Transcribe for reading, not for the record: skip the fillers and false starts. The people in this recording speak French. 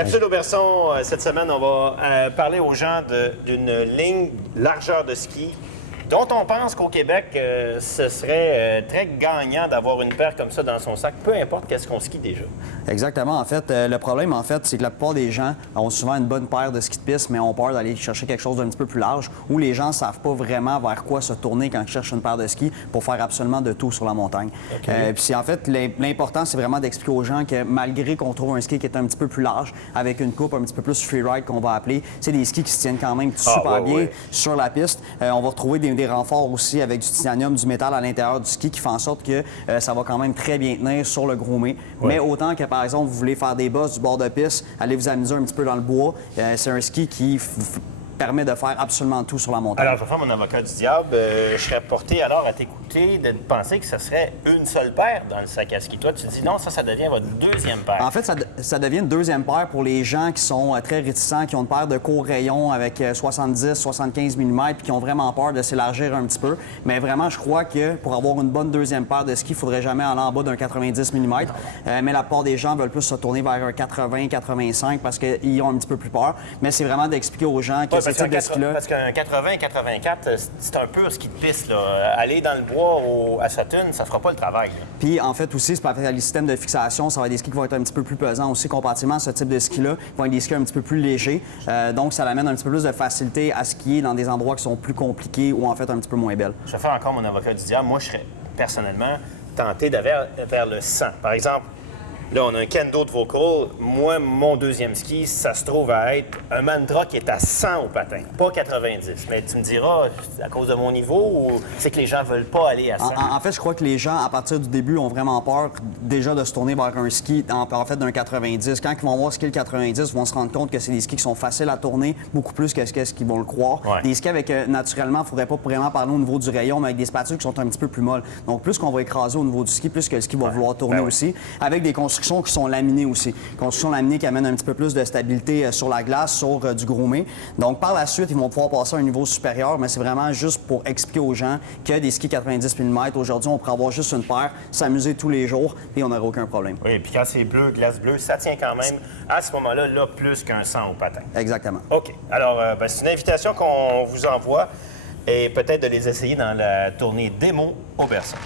Capsule Auberçon, cette semaine, on va parler aux gens d'une ligne largeur de ski dont on pense qu'au Québec, ce serait très gagnant d'avoir une paire comme ça dans son sac, peu importe qu'est-ce qu'on skie déjà. Exactement. En fait, le problème, c'est que la plupart des gens ont souvent une bonne paire de skis de piste, mais ont peur d'aller chercher quelque chose d'un petit peu plus large, où les gens ne savent pas vraiment vers quoi se tourner quand ils cherchent une paire de skis pour faire absolument de tout sur la montagne. Okay. Puis en fait, l'important, c'est vraiment d'expliquer aux gens que malgré qu'on trouve un ski qui est un petit peu plus large, avec une coupe un petit peu plus freeride qu'on va appeler, c'est des skis qui se tiennent quand même super bien sur la piste. On va retrouver des renforts aussi avec du titanium, du métal à l'intérieur du ski qui fait en sorte que ça va quand même très bien tenir sur le grommet. Mais autant que, par exemple, vous voulez faire des bosses du bord de piste, allez vous amuser un petit peu dans le bois, c'est un ski qui permet de faire absolument tout sur la montagne. Alors, je vais faire mon avocat du diable. Je serais porté alors à t'écouter de penser que ce serait une seule paire dans le sac à ski. Toi, tu dis non, ça devient votre deuxième paire. En fait, ça devient une deuxième paire pour les gens qui sont très réticents, qui ont une paire de court rayon avec 70-75 mm puis qui ont vraiment peur de s'élargir un petit peu. Mais vraiment, je crois que pour avoir une bonne deuxième paire de ski, il ne faudrait jamais aller en bas d'un 90 mm. Mais la plupart des gens veulent plus se tourner vers un 80-85 parce qu'ils ont un petit peu plus peur. Mais c'est vraiment d'expliquer aux gens que parce qu'un 80-84, c'est un peu ski de piste. Là. Aller dans le bois à Sutton, ça fera pas le travail. Là. Puis, en fait, aussi, c'est par les systèmes de fixation, ça va être des skis qui vont être un petit peu plus pesants aussi, comparativement à ce type de ski-là, qui vont être des skis un petit peu plus légers. Donc, ça amène un petit peu plus de facilité à skier dans des endroits qui sont plus compliqués ou, en fait, un petit peu moins belles. Je vais faire encore mon avocat du diable. Moi, je serais personnellement tenté d'aller vers le 100. Par exemple, là, on a un Kendo de Vocal. Moi, mon deuxième ski, ça se trouve à être un Mantra qui est à 100 au patin, pas 90. Mais tu me diras, à cause de mon niveau, ou c'est que les gens veulent pas aller à 100? En fait, je crois que les gens, à partir du début, ont vraiment peur déjà de se tourner vers un ski, en fait, d'un 90. Quand ils vont voir skier le 90, ils vont se rendre compte que c'est des skis qui sont faciles à tourner, beaucoup plus que ce qu'ils vont le croire. Ouais. Des skis avec, naturellement, il ne faudrait pas vraiment parler au niveau du rayon, mais avec des spatules qui sont un petit peu plus molles. Donc, plus qu'on va écraser au niveau du ski, plus que le ski va vouloir tourner aussi, avec des constructions qui sont laminées aussi. Construction laminée qui amène un petit peu plus de stabilité sur la glace, sur du grommet. Donc, par la suite, ils vont pouvoir passer à un niveau supérieur, mais c'est vraiment juste pour expliquer aux gens que des skis 90 mm, aujourd'hui, on pourrait avoir juste une paire, s'amuser tous les jours et on n'aurait aucun problème. Oui, puis quand c'est bleu, glace bleue, ça tient quand même, à ce moment-là, plus qu'un 100 au patin. Exactement. OK. Alors, c'est une invitation qu'on vous envoie et peut-être de les essayer dans la tournée démo Auberçon.